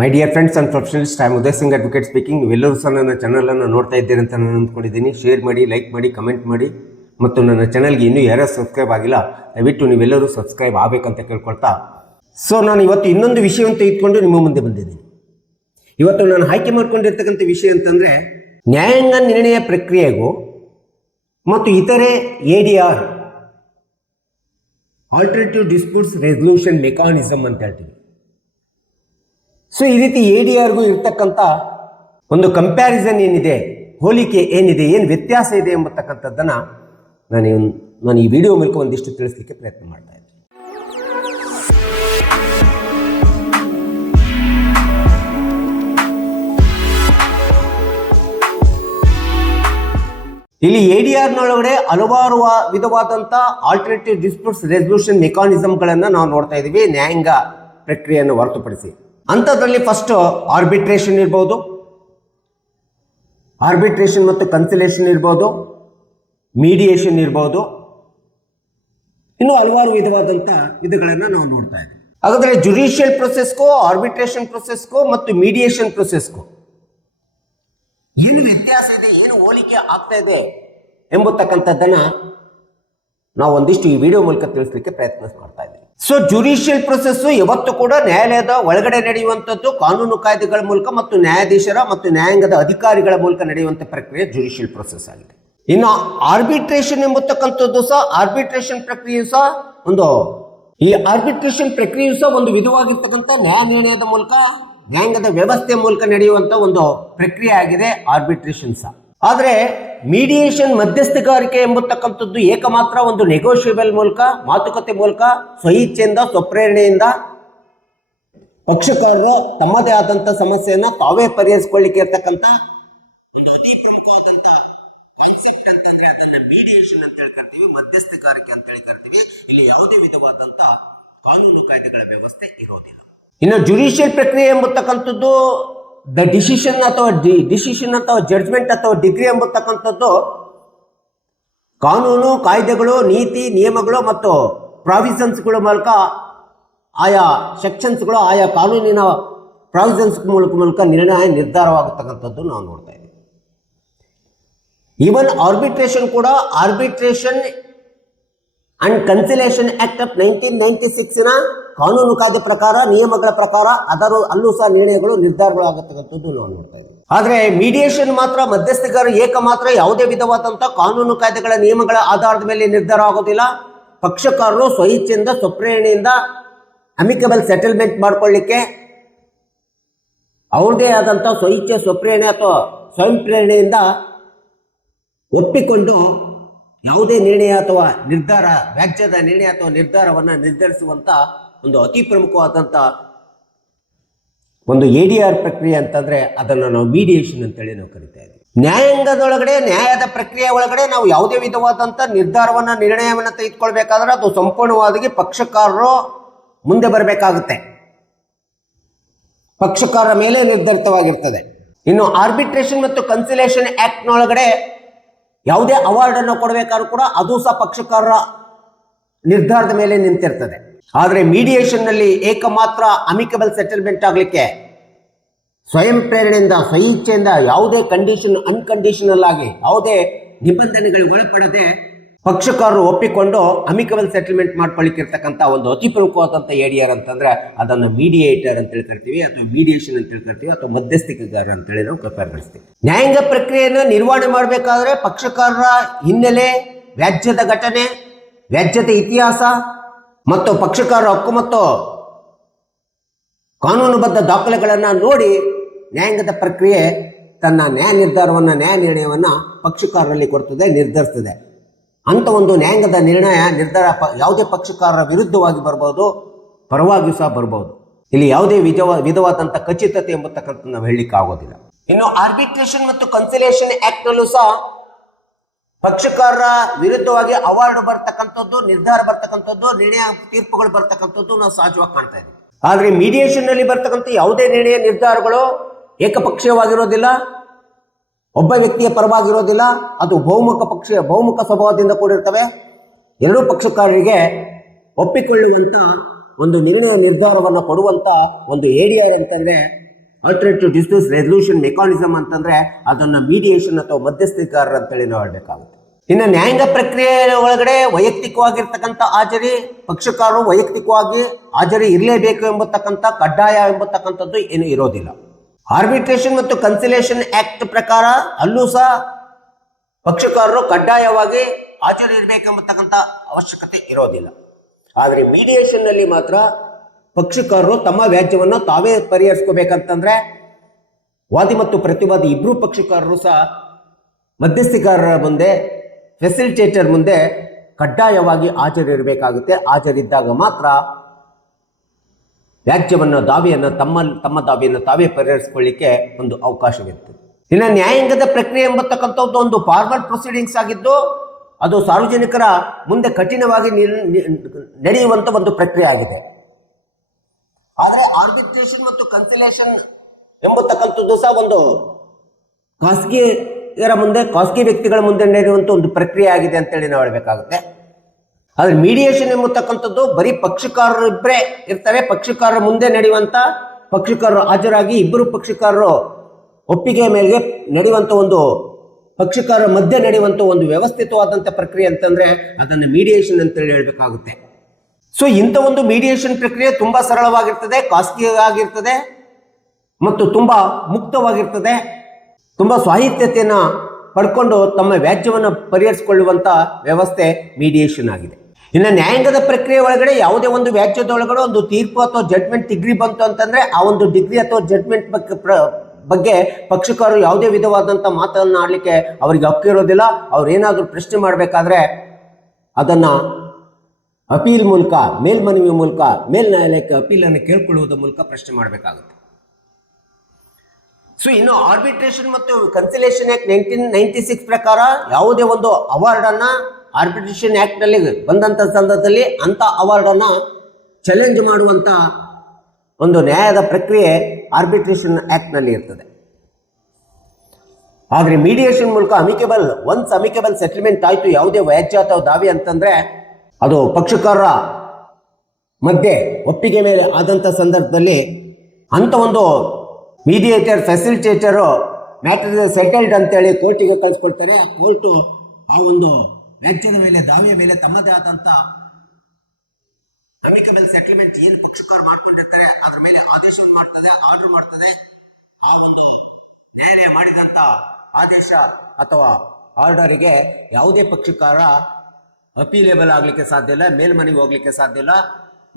My dear friends and professionalist, I am Uday Singh advocate speaking. ನೀವೆಲ್ಲರೂ ಸಹ ನನ್ನ ಚಾನಲನ್ನು ನೋಡ್ತಾ ಇದ್ದೀರಿ ಅಂತ ನಾನು ಅಂದ್ಕೊಂಡಿದ್ದೀನಿ. ಶೇರ್ ಮಾಡಿ, ಲೈಕ್ ಮಾಡಿ, ಕಮೆಂಟ್ ಮಾಡಿ, ಮತ್ತು ನನ್ನ ಚಾನಲ್ಗೆ ಇನ್ನೂ ಯಾರು ಸಬ್ಸ್ಕ್ರೈಬ್ ಆಗಿಲ್ಲ ದಯವಿಟ್ಟು ನೀವೆಲ್ಲರೂ ಸಬ್ಸ್ಕ್ರೈಬ್ ಆಗಬೇಕಂತ ಕೇಳ್ಕೊಳ್ತಾ, ನಾನು ಇವತ್ತು ಇನ್ನೊಂದು ವಿಷಯವನ್ನು ತೆಗೆದುಕೊಂಡು ನಿಮ್ಮ ಮುಂದೆ ಬಂದಿದ್ದೀನಿ. ಇವತ್ತು ನಾನು ಆಯ್ಕೆ ಮಾಡ್ಕೊಂಡಿರ್ತಕ್ಕಂಥ ವಿಷಯ ಅಂತಂದರೆ, ನ್ಯಾಯಾಂಗ ನಿರ್ಣಯ ಪ್ರಕ್ರಿಯೆಗೂ ಮತ್ತು ಇತರೆ ADR alternative disputes resolution mechanism ಅಂತ ಹೇಳ್ತೀವಿ. ಈ ರೀತಿ ADRಗೂ ಇರ್ತಕ್ಕಂಥ ಒಂದು ಕಂಪ್ಯಾರಿಸನ್ ಏನಿದೆ, ಹೋಲಿಕೆ ಏನಿದೆ, ಏನು ವ್ಯತ್ಯಾಸ ಇದೆ ಎಂಬತಕ್ಕಂಥದ್ದನ್ನು ನಾನು ಈ ವಿಡಿಯೋ ಮೂಲಕ ಒಂದಿಷ್ಟು ತಿಳಿಸ್ಲಿಕ್ಕೆ ಪ್ರಯತ್ನ ಮಾಡ್ತಾ ಇದ್ದೀನಿ. ಇಲ್ಲಿ ADRನೊಳಗಡೆ ಹಲವಾರು ವಿಧವಾದಂಥ ಆಲ್ಟರ್ನೇಟಿವ್ ಡಿಸ್ಪ್ಯೂಟ್ಸ್ ರೆಸಲ್ಯೂಷನ್ ಮೆಕಾನಿಸಮ್ಗಳನ್ನು ನಾವು ನೋಡ್ತಾ ಇದ್ದೀವಿ, ನ್ಯಾಯಾಂಗ ಪ್ರಕ್ರಿಯೆಯನ್ನು ಹೊರತುಪಡಿಸಿ. ಅಂಥದ್ರಲ್ಲಿ ಫಸ್ಟ್ ಆರ್ಬಿಟ್ರೇಷನ್ ಇರ್ಬೋದು, ಆರ್ಬಿಟ್ರೇಷನ್ ಮತ್ತು ಕನ್ಸಿಲೇಷನ್ ಇರ್ಬೋದು, ಮೀಡಿಯೇಷನ್ ಇರ್ಬೋದು, ಇನ್ನೂ ಹಲವಾರು ವಿಧವಾದಂಥ ವಿಧಗಳನ್ನು ನಾವು ನೋಡ್ತಾ ಇದ್ದೀವಿ. ಹಾಗಾದರೆ ಜುಡಿಷಿಯಲ್ ಪ್ರೊಸೆಸ್ಗೂ, ಆರ್ಬಿಟ್ರೇಷನ್ ಪ್ರೊಸೆಸ್ಗೂ ಮತ್ತು ಮೀಡಿಯೇಷನ್ ಪ್ರೊಸೆಸ್ಗೂ ಏನು ವ್ಯತ್ಯಾಸ ಇದೆ, ಏನು ಹೋಲಿಕೆ ಆಗ್ತಾ ಇದೆ ಎಂಬತಕ್ಕಂಥದ್ದನ್ನು ನಾವು ಒಂದಿಷ್ಟು ಈ ವಿಡಿಯೋ ಮೂಲಕ ತಿಳಿಸ್ಲಿಕ್ಕೆ ಪ್ರಯತ್ನ ಮಾಡ್ತಾ ಇದ್ದೀವಿ. ಜುಡಿಷಿಯಲ್ ಪ್ರೊಸೆಸ್ ಯಾವತ್ತೂ ಕೂಡ ನ್ಯಾಯಾಲಯದ ಒಳಗಡೆ ನಡೆಯುವಂಥದ್ದು, ಕಾನೂನು ಕಾಯ್ದೆಗಳ ಮೂಲಕ ಮತ್ತು ನ್ಯಾಯಾಧೀಶರ ಮತ್ತು ನ್ಯಾಯಾಂಗದ ಅಧಿಕಾರಿಗಳ ಮೂಲಕ ನಡೆಯುವಂಥ ಪ್ರಕ್ರಿಯೆ ಜುಡಿಷಿಯಲ್ ಪ್ರೊಸೆಸ್ ಆಗಿದೆ. ಇನ್ನು ಆರ್ಬಿಟ್ರೇಷನ್ ಎಂಬತಕ್ಕಂಥದ್ದು ಸಹ, ಆರ್ಬಿಟ್ರೇಷನ್ ಪ್ರಕ್ರಿಯೆಯು ಸಹ ಆರ್ಬಿಟ್ರೇಷನ್ ಪ್ರಕ್ರಿಯೆಯು ಸಹ ಒಂದು ವಿಧವಾಗಿರ್ತಕ್ಕಂಥ ನ್ಯಾಯ ನಿರ್ಣಯದ ಮೂಲಕ, ನ್ಯಾಯಾಂಗದ ವ್ಯವಸ್ಥೆಯ ಮೂಲಕ ನಡೆಯುವಂಥ ಒಂದು ಪ್ರಕ್ರಿಯೆ ಆಗಿದೆ ಆರ್ಬಿಟ್ರೇಷನ್ ಸಹ. ಆದರೆ ಮೀಡಿಯೇಷನ್, ಮಧ್ಯಸ್ಥಗಾರಿಕೆ ಎಂಬತಕ್ಕಂಥದ್ದು ಏಕಮಾತ್ರ ಒಂದು ನೆಗೋಷಿಯಬಲ್ ಮೂಲಕ, ಮಾತುಕತೆ ಮೂಲಕ, ಸ್ವಇಚ್ಛೆಯಿಂದ, ಸ್ವಪ್ರೇರಣೆಯಿಂದ ಪಕ್ಷಕಾರರು ತಮ್ಮದೇ ಆದಂಥ ಸಮಸ್ಯೆಯನ್ನು ತಾವೇ ಪರಿಹರಿಸಿಕೊಳ್ಳಿಕ್ಕೆ ಇರ್ತಕ್ಕಂಥ ಒಂದು ಅತಿ ಪ್ರಮುಖವಾದಂಥ ಕಾನ್ಸೆಪ್ಟ್ ಅಂತಂದ್ರೆ ಅದನ್ನ ಮೀಡಿಯೇಷನ್ ಅಂತ ಹೇಳಿ ಕರಿತೀವಿ, ಮಧ್ಯಸ್ಥಗಾರಿಕೆ ಅಂತ ಹೇಳಿ ಕರಿತೀವಿ. ಇಲ್ಲಿ ಯಾವುದೇ ವಿಧವಾದಂಥ ಕಾನೂನು ಕಾಯ್ದೆಗಳ ವ್ಯವಸ್ಥೆ ಇರೋದಿಲ್ಲ. ಇನ್ನು ಜುಡಿಷಿಯಲ್ ಪ್ರಕ್ರಿಯೆ ಎಂಬತಕ್ಕಂಥದ್ದು ಡಿಸಿಷನ್ ಅಥವಾ ಜಡ್ಜ್ಮೆಂಟ್ ಅಥವಾ ಡಿಗ್ರಿ ಎಂಬತಕ್ಕಂಥದ್ದು ಕಾನೂನು ಕಾಯ್ದೆಗಳು, ನೀತಿ ನಿಯಮಗಳು ಮತ್ತು ಪ್ರಾವಿಷನ್ಸ್ಗಳ ಮೂಲಕ, ಆಯಾ ಸೆಕ್ಷನ್ಸ್ಗಳು, ಆಯಾ ಕಾನೂನಿನ ಪ್ರಾವಿಷನ್ಸ್ ಮೂಲಕ ನಿರ್ಧಾರವಾಗತಕ್ಕಂಥದ್ದು ನಾವು ನೋಡ್ತಾ ಇದ್ದೀವಿ. ಈವನ್ ಆರ್ಬಿಟ್ರೇಷನ್ ಕೂಡ, arbitration and conciliation act of 1996ನ ಕಾನೂನು ಕಾಯ್ದೆ ಪ್ರಕಾರ, ನಿಯಮಗಳ ಪ್ರಕಾರ ಅಲ್ಲೂ ಸಹ ನಿರ್ಣಯಗಳು, ನಿರ್ಧಾರಗಳು ಆಗತಕ್ಕಂಥದ್ದು ನಾವು ನೋಡ್ತಾ ಇದ್ದೀವಿ. ಆದರೆ ಮೀಡಿಯೇಷನ್ ಮಾತ್ರ, ಮಧ್ಯಸ್ಥಗಾರ ಏಕಮಾತ್ರ ಯಾವುದೇ ವಿಧವಾದಂಥ ಕಾನೂನು ಕಾಯ್ದೆಗಳ ನಿಯಮಗಳ ಆಧಾರದ ಮೇಲೆ ನಿರ್ಧಾರ ಆಗೋದಿಲ್ಲ. ಪಕ್ಷಕಾರರು ಸ್ವಇಚ್ಛೆಯಿಂದ, ಸ್ವಪ್ರೇರಣೆಯಿಂದ ಅಮಿಕಬಲ್ ಸೆಟಲ್ಮೆಂಟ್ ಮಾಡ್ಕೊಳ್ಳಿಕ್ಕೆ ಅವ್ರದೇ ಆದಂಥ ಸ್ವಇಚ್ಛೆ, ಸ್ವಪ್ರೇರಣೆ ಅಥವಾ ಸ್ವಯಂ ಪ್ರೇರಣೆಯಿಂದ ಒಪ್ಪಿಕೊಂಡು ಯಾವುದೇ ನಿರ್ಣಯ ಅಥವಾ ನಿರ್ಧಾರ, ವ್ಯಾಜ್ಯದ ನಿರ್ಣಯ ಅಥವಾ ನಿರ್ಧಾರವನ್ನು ನಿರ್ಧರಿಸುವಂಥ ಒಂದು ಅತಿ ಪ್ರಮುಖವಾದಂಥ ಒಂದು ADR ಪ್ರಕ್ರಿಯೆ ಅಂತಂದ್ರೆ ಅದನ್ನು ನಾವು ಮೀಡಿಯೇಷನ್ ಅಂತೇಳಿ ನಾವು ಕರಿತಾ ಇದ್ದೀವಿ. ನ್ಯಾಯಾಂಗದೊಳಗಡೆ, ನ್ಯಾಯದ ಪ್ರಕ್ರಿಯೆ ಒಳಗಡೆ ನಾವು ಯಾವುದೇ ವಿಧವಾದಂಥ ನಿರ್ಣಯವನ್ನು ತೆಗೆದುಕೊಳ್ಬೇಕಾದ್ರೆ ಅದು ಸಂಪೂರ್ಣವಾಗಿ ಪಕ್ಷಕಾರರು ಮುಂದೆ ಬರಬೇಕಾಗುತ್ತೆ, ಪಕ್ಷಕಾರರ ಮೇಲೆ ನಿರ್ಧರಿತವಾಗಿರ್ತದೆ. ಇನ್ನು ಆರ್ಬಿಟ್ರೇಷನ್ ಮತ್ತು ಕನ್ಸಿಲೇಷನ್ ಆಕ್ಟ್ನೊಳಗಡೆ ಯಾವುದೇ ಅವಾರ್ಡನ್ನು ಕೊಡಬೇಕಾದ್ರೂ ಕೂಡ ಅದು ಸಹ ಪಕ್ಷಕಾರರ ನಿರ್ಧಾರದ ಮೇಲೆ ನಿಂತಿರ್ತದೆ. ಆದರೆ ಮೀಡಿಯೇಷನ್ನಲ್ಲಿ ಏಕಮಾತ್ರ ಅಮಿಕಬಲ್ ಸೆಟಲ್ಮೆಂಟ್ ಆಗಲಿಕ್ಕೆ ಸ್ವಯಂ ಪ್ರೇರಣೆಯಿಂದ, ಸ್ವಇಚ್ಛೆಯಿಂದ, ಯಾವುದೇ ಅನ್ಕಂಡೀಷನಲ್ ಆಗಿ, ಯಾವುದೇ ನಿಬಂಧನೆಗಳಿಗೆ ಒಳಪಡದೆ ಪಕ್ಷಕಾರರು ಒಪ್ಪಿಕೊಂಡು ಅಮಿಕಬಲ್ ಸೆಟಲ್ಮೆಂಟ್ ಮಾಡ್ಕೊಳ್ಳಿಕ್ಕಿರ್ತಕ್ಕಂಥ ಒಂದು ಅತಿ ಪ್ರಮುಖವಾದಂಥ ADR ಅಂತಂದ್ರೆ ಅದನ್ನು ಮೀಡಿಯೇಟರ್ ಅಂತೇಳಿ ಕರಿತೀವಿ, ಅಥವಾ ಮೀಡಿಯೇಷನ್ ಅಂತೇಳಿ ಕರಿತೀವಿ, ಅಥವಾ ಮಧ್ಯಸ್ಥಿಕೆಗಾರ ಅಂತೇಳಿ ನಾವು ಪರಿಗಣಿಸ್ತೀವಿ. ನ್ಯಾಯಾಂಗ ಪ್ರಕ್ರಿಯೆಯನ್ನು ನಿರ್ವಹಣೆ ಮಾಡಬೇಕಾದ್ರೆ ಪಕ್ಷಕಾರರ ಹಿನ್ನೆಲೆ, ವ್ಯಾಜ್ಯದ ಘಟನೆ, ವ್ಯಾಜ್ಯದ ಇತಿಹಾಸ ಮತ್ತು ಪಕ್ಷಕಾರರ ಹಕ್ಕು ಮತ್ತು ಕಾನೂನುಬದ್ಧ ದಾಖಲೆಗಳನ್ನು ನೋಡಿ ನ್ಯಾಯಾಂಗದ ಪ್ರಕ್ರಿಯೆ ತನ್ನ ನ್ಯಾಯ ನಿರ್ಣಯವನ್ನು ಪಕ್ಷಕಾರರಲ್ಲಿ ಕೊಡ್ತದೆ, ನಿರ್ಧರಿಸ್ತದೆ. ಅಂತ ಒಂದು ನ್ಯಾಯಾಂಗದ ನಿರ್ಧಾರ ಯಾವುದೇ ಪಕ್ಷಕಾರರ ವಿರುದ್ಧವಾಗಿ ಬರ್ಬೋದು, ಪರವಾಗಿಯೂ ಸಹ ಬರ್ಬೋದು. ಇಲ್ಲಿ ಯಾವುದೇ ವಿಧವಾದಂಥ ಖಚಿತತೆ ಎಂಬತಕ್ಕಂಥ ನಾವು ಹೇಳಲಿಕ್ಕೆ ಆಗೋದಿಲ್ಲ. ಇನ್ನು ಆರ್ಬಿಟ್ರೇಷನ್ ಮತ್ತು ಕನ್ಸಿಲೇಷನ್ ಆಕ್ಟ್ನಲ್ಲೂ ಸಹ ಪಕ್ಷಕಾರರ ವಿರುದ್ಧವಾಗಿ ಅವಾರ್ಡ್ ಬರ್ತಕ್ಕಂಥದ್ದು, ನಿರ್ಧಾರ ಬರ್ತಕ್ಕಂಥದ್ದು, ನಿರ್ಣಯ ತೀರ್ಪುಗಳು ಬರ್ತಕ್ಕಂಥದ್ದು ನಾವು ಸಹಜವಾಗಿ ಕಾಣ್ತಾ ಇದ್ದೀವಿ. ಆದರೆ ಮೀಡಿಯೇಷನ್ ನಲ್ಲಿ ಬರ್ತಕ್ಕಂಥ ಯಾವುದೇ ನಿರ್ಣಯ ನಿರ್ಧಾರಗಳು ಏಕಪಕ್ಷೀಯವಾಗಿರೋದಿಲ್ಲ, ಒಬ್ಬ ವ್ಯಕ್ತಿಯ ಪರವಾಗಿರೋದಿಲ್ಲ, ಅದು ಬಹುಮುಖ ಸ್ವಭಾವದಿಂದ ಕೂಡಿರ್ತವೆ. ಎರಡೂ ಪಕ್ಷಕಾರರಿಗೆ ಒಪ್ಪಿಕೊಳ್ಳುವಂತ ಒಂದು ನಿರ್ಣಯ ನಿರ್ಧಾರವನ್ನು ಕೊಡುವಂತ ಒಂದು ADR ಅಂತಂದ್ರೆ ಆಲ್ಟರ್ನೇಟಿವ್ ಡಿಸ್ಪ್ಯೂಟ್ ರೆಸಲ್ಯೂಷನ್ ಮೆಕಾನಿಸಮ್ ಅಂತಂದ್ರೆ ಅದನ್ನ ಮೀಡಿಯೇಷನ್ ಅಥವಾ ಮಧ್ಯಸ್ಥಿಕಾರ ಅಂತೇಳಿ ನಾವು ಹೇಳ್ಬೇಕಾಗುತ್ತೆ. ಇನ್ನು ನ್ಯಾಯಾಂಗ ಪ್ರಕ್ರಿಯೆ ಒಳಗಡೆ ವೈಯಕ್ತಿಕವಾಗಿರ್ತಕ್ಕಂಥ ಹಾಜರಿ, ಪಕ್ಷಕಾರರು ವೈಯಕ್ತಿಕವಾಗಿ ಹಾಜರಿ ಇರಲೇಬೇಕು ಎಂಬತಕ್ಕಂಥ ಕಡ್ಡಾಯ ಎಂಬತಕ್ಕಂಥದ್ದು ಏನು ಇರೋದಿಲ್ಲ. ಆರ್ಬಿಟ್ರೇಷನ್ ಮತ್ತು ಕನ್ಸಿಲೇಷನ್ ಆಕ್ಟ್ ಪ್ರಕಾರ ಅಲ್ಲೂ ಸಹ ಪಕ್ಷಕಾರರು ಕಡ್ಡಾಯವಾಗಿ ಹಾಜರಿ ಇರಬೇಕೆಂಬತಕ್ಕಂಥ ಅವಶ್ಯಕತೆ ಇರೋದಿಲ್ಲ. ಆದರೆ ಮೀಡಿಯೇಷನ್ ನಲ್ಲಿ ಮಾತ್ರ ಪಕ್ಷಕಾರರು ತಮ್ಮ ವ್ಯಾಜ್ಯವನ್ನು ತಾವೇ ಪರಿಹರಿಸ್ಕೋಬೇಕಂತಂದ್ರೆ ವಾದಿ ಮತ್ತು ಪ್ರತಿವಾದಿ ಇಬ್ಬರು ಪಕ್ಷಕಾರರು ಸಹ ಮಧ್ಯಸ್ಥಿಕಾರರ ಮುಂದೆ, ಫೆಸಿಲಿಟೇಟರ್ ಮುಂದೆ ಕಡ್ಡಾಯವಾಗಿ ಹಾಜರಿರಬೇಕಾಗುತ್ತೆ. ಹಾಜರಿದ್ದಾಗ ಮಾತ್ರ ವ್ಯಾಜ್ಯವನ್ನು, ದಾವೆಯನ್ನು ತಮ್ಮ ದಾವೆಯನ್ನು ತಾವೇ ಪರಿಹರಿಸಿಕೊಳ್ಳಿಕ್ಕೆ ಒಂದು ಅವಕಾಶವಿರ್ತದೆ. ಇನ್ನು ನ್ಯಾಯಾಂಗದ ಪ್ರಕ್ರಿಯೆ ಎಂಬತಕ್ಕಂಥದ್ದು ಒಂದು ಫಾರ್ಮಲ್ ಪ್ರೊಸೀಡಿಂಗ್ಸ್ ಆಗಿದ್ದು ಅದು ಸಾರ್ವಜನಿಕರ ಮುಂದೆ ಕಠಿಣವಾಗಿ ನಡೆಯುವಂತ ಒಂದು ಪ್ರಕ್ರಿಯೆ ಆಗಿದೆ. ಆದರೆ ಆರ್ಬಿಟ್ರೇಷನ್ ಮತ್ತು ಕನ್ಸಿಲೇಷನ್ ಎಂಬತಕ್ಕಂಥದ್ದು ಸಹ ಒಂದು ಖಾಸಗಿ ವ್ಯಕ್ತಿಗಳ ಮುಂದೆ ನಡೆಯುವಂತ ಒಂದು ಪ್ರಕ್ರಿಯೆ ಆಗಿದೆ ಅಂತೇಳಿ ನಾವು ಹೇಳಬೇಕಾಗುತ್ತೆ. ಆದ್ರೆ ಮೀಡಿಯೇಷನ್ ಎಂಬತಕ್ಕಂಥದ್ದು ಬರೀ ಪಕ್ಷಕಾರರು ಇಬ್ಬರೇ ಇರ್ತಾರೆ. ಪಕ್ಷಕಾರರ ಮುಂದೆ ನಡೆಯುವಂತ, ಪಕ್ಷಕಾರರು ಹಾಜರಾಗಿ ಇಬ್ಬರು ಪಕ್ಷಕಾರರು ಒಪ್ಪಿಗೆ ಮೇಲೆಗೆ ನಡೆಯುವಂತ ಒಂದು, ಪಕ್ಷಕಾರರ ಮಧ್ಯೆ ನಡೆಯುವಂತ ಒಂದು ವ್ಯವಸ್ಥಿತವಾದಂಥ ಪ್ರಕ್ರಿಯೆ ಅಂತಂದ್ರೆ ಅದನ್ನು ಮೀಡಿಯೇಷನ್ ಅಂತೇಳಿ ಹೇಳಬೇಕಾಗುತ್ತೆ. ಸೊ ಇಂಥ ಒಂದು ಮೀಡಿಯೇಷನ್ ಪ್ರಕ್ರಿಯೆ ತುಂಬಾ ಸರಳವಾಗಿರ್ತದೆ, ಖಾಸಗಿಯಾಗಿರ್ತದೆ ಮತ್ತು ತುಂಬಾ ಮುಕ್ತವಾಗಿರ್ತದೆ. ತುಂಬಾ ಸ್ವಾಯತ್ತತೆಯನ್ನ ಪಡ್ಕೊಂಡು ತಮ್ಮ ವ್ಯಾಜ್ಯವನ್ನು ಪರಿಹರಿಸಿಕೊಳ್ಳುವಂತ ವ್ಯವಸ್ಥೆ ಮೀಡಿಯೇಷನ್ ಆಗಿದೆ. ಇನ್ನು ನ್ಯಾಯಾಂಗದ ಪ್ರಕ್ರಿಯೆ ಒಳಗಡೆ ಯಾವುದೇ ಒಂದು ವ್ಯಾಜ್ಯದೊಳಗಡೆ ಒಂದು ತೀರ್ಪು ಅಥವಾ ಜಡ್ಜ್ಮೆಂಟ್ ಡಿಗ್ರಿ ಬಂತು ಅಂತಂದ್ರೆ ಆ ಒಂದು ಡಿಗ್ರಿ ಅಥವಾ ಜಡ್ಜ್ಮೆಂಟ್ ಬಗ್ಗೆ ಪಕ್ಷಕಾರರು ಯಾವುದೇ ವಿಧವಾದಂಥ ಮಾತನ್ನು ಆಡಲಿಕ್ಕೆ ಅವರಿಗೆ ಹಕ್ಕಿರೋದಿಲ್ಲ. ಅವ್ರು ಏನಾದರೂ ಪ್ರಶ್ನೆ ಮಾಡಬೇಕಾದ್ರೆ ಅದನ್ನ ಅಪೀಲ್ ಮೂಲಕ, ಮೇಲ್ಮನವಿ ಮೂಲಕ, ಮೇಲ್ನ್ಯಾಯಾಲಯಕ್ಕೆ ಅಪೀಲನ್ನು ಕೇಳ್ಕೊಳ್ಳುವುದರ ಮೂಲಕ ಪ್ರಶ್ನೆ ಮಾಡಬೇಕಾಗುತ್ತೆ. ಸೊ ಇನ್ನು ಆರ್ಬಿಟ್ರೇಷನ್ ಮತ್ತು ಕನ್ಸಿಲೇಷನ್ ಆಕ್ಟ್ 1996 ಪ್ರಕಾರ ಯಾವುದೇ ಒಂದು ಅವಾರ್ಡ್ ಅನ್ನ ಆರ್ಬಿಟ್ರೇಷನ್ ಆಕ್ಟ್ ನಲ್ಲಿ ಬಂದಂತ ಸಂದರ್ಭದಲ್ಲಿ ಅಂತ ಅವಾರ್ಡ್ ಅನ್ನ ಚಾಲೆಂಜ್ ಮಾಡುವಂತ ಒಂದು ನ್ಯಾಯದ ಪ್ರಕ್ರಿಯೆ ಆರ್ಬಿಟ್ರೇಷನ್ ಆಕ್ಟ್ ನಲ್ಲಿ ಇರ್ತದೆ. ಆದ್ರೆ ಮೀಡಿಯೇಷನ್ ಮೂಲಕ ಅಮಿಕೇಬಲ್ ಸೆಟಲ್ಮೆಂಟ್ ಆಯ್ತು ಯಾವುದೇ ವ್ಯಾಜ್ಯ ಅಥವಾ ದಾವೆ ಅಂತಂದ್ರೆ ಅದು ಪಕ್ಷಕಾರರ ಮಧ್ಯೆ ಒಪ್ಪಿಗೆ ಮೇಲೆ ಆದಂತ ಸಂದರ್ಭದಲ್ಲಿ ಅಂತ ಒಂದು ಮೀಡಿಯೇಟರ್, ಫೆಸಿಲಿಟೇಟರು ಮ್ಯಾಟರ್ ಸೆಟಲ್ಡ್ ಅಂತೇಳಿ ಕೋರ್ಟಿಗೆ ಕಳಿಸ್ಕೊಳ್ತಾರೆ. ಆ ಕೋರ್ಟು ಆ ಒಂದು ವ್ಯಾಜ್ಯದ ಮೇಲೆ, ದಾವೆಯ ಮೇಲೆ ತಮ್ಮದೇ ಆದಂತ ಅಮಿಕೇಬಲ್ ಸೆಟಲ್ಮೆಂಟ್ ಏನು ಪಕ್ಷಕಾರ ಮಾಡ್ಕೊಂಡಿರ್ತಾರೆ ಅದ್ರ ಮೇಲೆ ಆದೇಶವನ್ನು ಮಾಡ್ತದೆ, ಆರ್ಡರ್ ಮಾಡ್ತದೆ. ಆ ಒಂದು ನ್ಯಾಯಾಲಯ ಮಾಡಿದಂತ ಆದೇಶ ಅಥವಾ ಆರ್ಡರಿಗೆ ಯಾವುದೇ ಪಕ್ಷಕಾರ ಅಪೀಲೇಬಲ್ ಆಗ್ಲಿಕ್ಕೆ ಸಾಧ್ಯ ಇಲ್ಲ, ಮೇಲ್ಮನವಿ ಹೋಗ್ಲಿಕ್ಕೆ ಸಾಧ್ಯ ಇಲ್ಲ.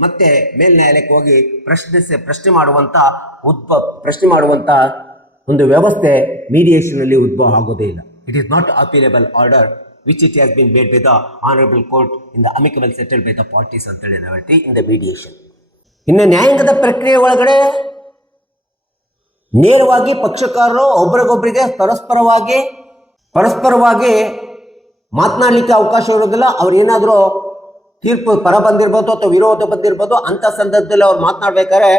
ಮತ್ತೆ ಮೇಲ್ನ್ಯಾಯಾಲಯಕ್ಕೆ ಹೋಗಿ ಪ್ರಶ್ನೆ ಮಾಡುವಂತ ಒಂದು ವ್ಯವಸ್ಥೆ ಮೀಡಿಯೇಷನ್ ಅಲ್ಲಿ ಉದ್ಭವ ಆಗೋದೇ ಇಲ್ಲ. It is not appealable order which it has been made by the honorable court in the amicable settled by the parties ಅಂತೇಳಿ ನಾವು ಹೇಳ್ತೀವಿ in the mediation. ಇನ್ನು ನ್ಯಾಯಾಂಗದ ಪ್ರಕ್ರಿಯೆ ಒಳಗಡೆ ನೇರವಾಗಿ ಪಕ್ಷಕಾರರು ಒಬ್ಬರಿಗೊಬ್ಬರಿಗೆ ಪರಸ್ಪರವಾಗಿ ಮಾತನಾಡಲಿಕ್ಕೆ ಅವಕಾಶ ಇರೋದಿಲ್ಲ. ಅವ್ರು ಏನಾದರೂ ತೀರ್ಪು ಪರ ಬಂದಿರ್ಬೋದು ಅಥವಾ ವಿರೋಧ ಬಂದಿರ್ಬೋದು, ಅಂತ ಸಂದರ್ಭದಲ್ಲಿ ಅವ್ರು ಮಾತನಾಡ್ಬೇಕಾದ್ರೆ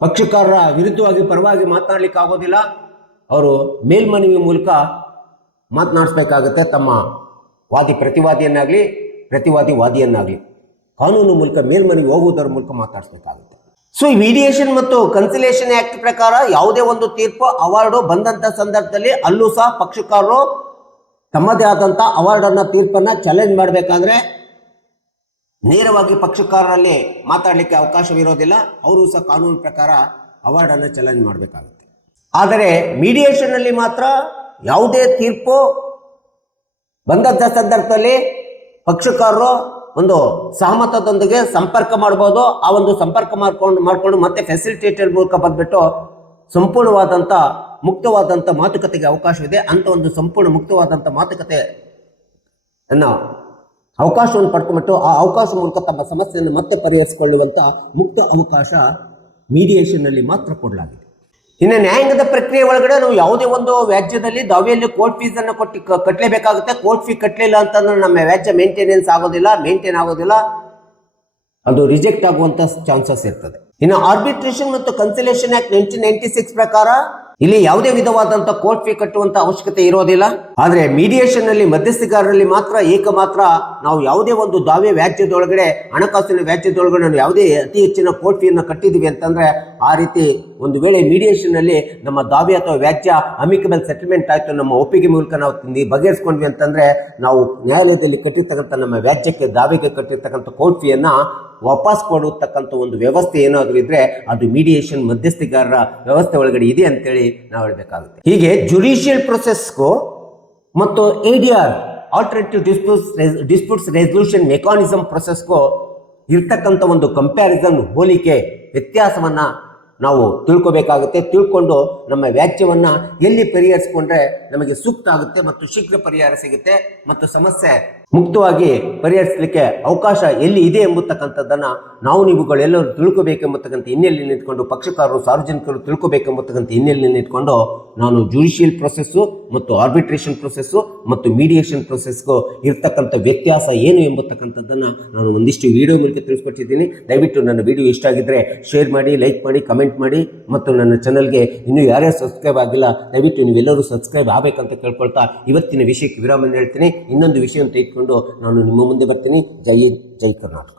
ಪಕ್ಷಕಾರರ ವಿರುದ್ಧವಾಗಿ ಪರವಾಗಿ ಮಾತನಾಡ್ಲಿಕ್ಕೆ ಆಗೋದಿಲ್ಲ. ಅವರು ಮೇಲ್ಮನವಿ ಮೂಲಕ ಮಾತನಾಡಿಸ್ಬೇಕಾಗುತ್ತೆ. ತಮ್ಮ ಪ್ರತಿವಾದಿಯನ್ನಾಗಲಿ ವಾದಿಯನ್ನಾಗಲಿ ಕಾನೂನು ಮೂಲಕ ಮೇಲ್ಮನವಿ ಹೋಗುವುದರ ಮೂಲಕ ಮಾತಾಡಿಸ್ಬೇಕಾಗುತ್ತೆ. ಸೊ ಈ ಮೀಡಿಯೇಷನ್ ಮತ್ತು ಕನ್ಸಿಲೇಷನ್ ಆಕ್ಟ್ ಪ್ರಕಾರ ಯಾವುದೇ ಒಂದು ತೀರ್ಪು, ಅವಾರ್ಡು ಬಂದಂತ ಸಂದರ್ಭದಲ್ಲಿ ಅಲ್ಲೂ ಸಹ ಪಕ್ಷಕಾರರು ತಮ್ಮದೇ ಆದಂತ ಅವಾರ್ಡ್ ಅನ್ನ, ತೀರ್ಪನ್ನ ಚಾಲೆಂಜ್ ಮಾಡಬೇಕಾದ್ರೆ ನೇರವಾಗಿ ಪಕ್ಷಕಾರರಲ್ಲಿ ಮಾತಾಡಲಿಕ್ಕೆ ಅವಕಾಶವಿರೋದಿಲ್ಲ. ಅವರು ಸಹ ಕಾನೂನು ಪ್ರಕಾರ ಅವಾರ್ಡ್ ಅನ್ನು ಚಾಲೆಂಜ್ ಮಾಡಬೇಕಾಗುತ್ತೆ. ಆದರೆ ಮೀಡಿಯೇಷನ್ ಅಲ್ಲಿ ಮಾತ್ರ ಯಾವುದೇ ತೀರ್ಪು ಬಂದಂತ ಸಂದರ್ಭದಲ್ಲಿ ಪಕ್ಷಕಾರರು ಒಂದು ಸಹಮತದೊಂದಿಗೆ ಸಂಪರ್ಕ ಮಾಡಬಹುದು. ಆ ಒಂದು ಸಂಪರ್ಕ ಮಾಡ್ಕೊಂಡು ಮತ್ತೆ ಫೆಸಿಲಿಟೇಟರ್ ಮೂಲಕ ಬಂದ್ಬಿಟ್ಟು ಸಂಪೂರ್ಣವಾದಂಥ ಮುಕ್ತವಾದಂಥ ಮಾತುಕತೆಗೆ ಅವಕಾಶವಿದೆ. ಅಂತ ಒಂದು ಸಂಪೂರ್ಣ ಮುಕ್ತವಾದಂಥ ಅವಕಾಶವನ್ನು ಪಡ್ಕೊಂಡ್ಬಿಟ್ಟು ಆ ಅವಕಾಶ ಮೂಲಕ ತಮ್ಮ ಸಮಸ್ಯೆಯನ್ನು ಮತ್ತೆ ಪರಿಹರಿಸಿಕೊಳ್ಳುವಂಥ ಮುಕ್ತ ಅವಕಾಶ ಮೀಡಿಯೇಷನ್ ಅಲ್ಲಿ ಮಾತ್ರ ಕೊಡಲಾಗಿದೆ. ಇನ್ನು ನ್ಯಾಯಾಂಗದ ಪ್ರಕ್ರಿಯೆ ಒಳಗಡೆ ನಾವು ಯಾವುದೇ ಒಂದು ವ್ಯಾಜ್ಯದಲ್ಲಿ ದಾವೆಯಲ್ಲಿ ಕೋರ್ಟ್ ಫೀಸ್ ಅನ್ನು ಕಟ್ಟಲೇಬೇಕಾಗುತ್ತೆ. ಕೋರ್ಟ್ ಫೀ ಕಟ್ಟಲಿಲ್ಲ ಅಂತಂದ್ರೆ ನಮ್ಮ ವ್ಯಾಜ್ಯ ಮೇಂಟೈನ್ ಆಗೋದಿಲ್ಲ, ಅದು ರಿಜೆಕ್ಟ್ ಆಗುವಂತ ಚಾನ್ಸಸ್ ಇರ್ತದೆ. ಇನ್ನು ಆರ್ಬಿಟ್ರೇಷನ್ ಮತ್ತು ಕನ್ಸಿಲೇಷನ್ ಆಕ್ಟ್ 1996 ಪ್ರಕಾರ ಇಲ್ಲಿ ಯಾವುದೇ ವಿಧವಾದಂತಹ ಕೋರ್ಟ್ ಫೀ ಕಟ್ಟುವಂತ ಅವಶ್ಯಕತೆ ಇರೋದಿಲ್ಲ. ಆದರೆ ಮೀಡಿಯೇಷನ್ ನಲ್ಲಿ ಮಧ್ಯಸ್ಥಗಾರರಲ್ಲಿ ಮಾತ್ರ ಮಾತ್ರ ನಾವು ಯಾವುದೇ ಒಂದು ದಾವೆ ವ್ಯಾಜ್ಯದೊಳಗಡೆ ಹಣಕಾಸಿನ ವ್ಯಾಜ್ಯದೊಳಗಡೆ ನಾವು ಯಾವುದೇ ಅತಿ ಹೆಚ್ಚಿನ ಕೋರ್ಟ್ ಫೀಯನ್ನು ಕಟ್ಟಿದೀವಿ ಅಂತಂದ್ರೆ ಆ ರೀತಿ ಒಂದು ವೇಳೆ ಮೀಡಿಯೇಷನ್ ನಲ್ಲಿ ನಮ್ಮ ದಾವೆ ಅಥವಾ ವ್ಯಾಜ್ಯ ಅಮಿಕಬಲ್ ಸೆಟಲ್ಮೆಂಟ್ ಆಯ್ತು, ನಮ್ಮ ಒಪ್ಪಿಗೆ ಮೂಲಕ ನಾವು ಬಗೆಹರಿಸ್ಕೊಂಡ್ವಿ ಅಂತಂದ್ರೆ ನಾವು ನ್ಯಾಯಾಲಯದಲ್ಲಿ ಕಟ್ಟಿರ್ತಕ್ಕಂಥ ನಮ್ಮ ವ್ಯಾಜ್ಯಕ್ಕೆ ದಾವೆಗೆ ಕಟ್ಟಿರ್ತಕ್ಕಂಥ ಕೋರ್ಟ್ ಫೀಯನ್ನ ವಾಪಸ್ ಕೊಡತಕ್ಕಂಥ ಒಂದು ವ್ಯವಸ್ಥೆ ಏನಾದರೂ ಇದ್ರೆ ಅದು ಮೀಡಿಯೇಷನ್ ಮಧ್ಯಸ್ಥಗಾರರ ವ್ಯವಸ್ಥೆ ಒಳಗಡೆ ಇದೆ ಅಂತೇಳಿ ನಾವು ಹೇಳಬೇಕಾಗುತ್ತೆ. ಹೀಗೆ ಜುಡಿಷಿಯಲ್ ಪ್ರೊಸೆಸ್ಗೂ ಮತ್ತು ADR alternative disputes resolution mechanism ಪ್ರೊಸೆಸ್ಗೂ ಇರ್ತಕ್ಕಂಥ ಒಂದು ಕಂಪ್ಯಾರಿಸನ್, ಹೋಲಿಕೆ, ವ್ಯತ್ಯಾಸವನ್ನ ನಾವು ತಿಳ್ಕೋಬೇಕಾಗುತ್ತೆ. ತಿಳ್ಕೊಂಡು ನಮ್ಮ ವ್ಯಾಜ್ಯವನ್ನ ಎಲ್ಲಿ ಪರಿಹರಿಸಿಕೊಂಡ್ರೆ ನಮಗೆ ಸೂಕ್ತ ಆಗುತ್ತೆ ಮತ್ತು ಶೀಘ್ರ ಪರಿಹಾರ ಸಿಗುತ್ತೆ ಮತ್ತು ಸಮಸ್ಯೆ ಮುಕ್ತವಾಗಿ ಪರಿಹರಿಸಲಿಕ್ಕೆ ಅವಕಾಶ ಎಲ್ಲಿ ಇದೆ ಎಂಬತಕ್ಕಂಥದ್ದನ್ನ ನಾವು ನೀವುಗಳೆಲ್ಲರೂ ತಿಳ್ಕೋಬೇಕೆಂಬತಕ್ಕಂಥ ಹಿನ್ನೆಲೆಯಲ್ಲಿ ನಿಂತ್ಕೊಂಡು, ಪಕ್ಷಕಾರರು ಸಾರ್ವಜನಿಕರು ತಿಳ್ಕೋಬೇಕೆಂಬತಕ್ಕಂಥ ಹಿನ್ನೆಲೆಯಲ್ಲಿ ನಿಂತ್ಕೊಂಡು ನಾನು ಜುಡಿಷಿಯಲ್ ಪ್ರೊಸೆಸ್ಸು ಮತ್ತು ಆರ್ಬಿಟ್ರೇಷನ್ ಪ್ರೊಸೆಸ್ಸು ಮತ್ತು ಮೀಡಿಯೇಷನ್ ಪ್ರೊಸೆಸ್ಗೂ ಇರ್ತಕ್ಕಂಥ ವ್ಯತ್ಯಾಸ ಏನು ಎಂಬತಕ್ಕಂಥದ್ದನ್ನು ನಾನು ಒಂದಿಷ್ಟು ವಿಡಿಯೋ ಮೂಲಕ ತಿಳಿಸ್ಕೊಟ್ಟಿದ್ದೀನಿ. ದಯವಿಟ್ಟು ನನ್ನ ವಿಡಿಯೋ ಇಷ್ಟ ಆಗಿದ್ದರೆ ಶೇರ್ ಮಾಡಿ, ಲೈಕ್ ಮಾಡಿ, ಕಮೆಂಟ್ ಮಾಡಿ ಮತ್ತು ನನ್ನ ಚಾನಲ್ಗೆ ಇನ್ನೂ ಯಾರ್ಯಾರು ಸಬ್ಸ್ಕ್ರೈಬ್ ಆಗಿಲ್ಲ ದಯವಿಟ್ಟು ನೀವೆಲ್ಲರೂ ಸಬ್ಸ್ಕ್ರೈಬ್ ಆಗಬೇಕಂತ ಕೇಳ್ಕೊಳ್ತಾ ಇವತ್ತಿನ ವಿಷಯಕ್ಕೆ ವಿರಾಮ ಹೇಳ್ತೀನಿ. ಇನ್ನೊಂದು ವಿಷಯ ತೆಗೆದುಕೊಂಡು ನಾನು ನಿಮ್ಮ ಮುಂದೆ ಬರ್ತೀನಿ. ಜೈ ಹಿಂದ್, ಜೈ ಕರ್ನಾಟಕ.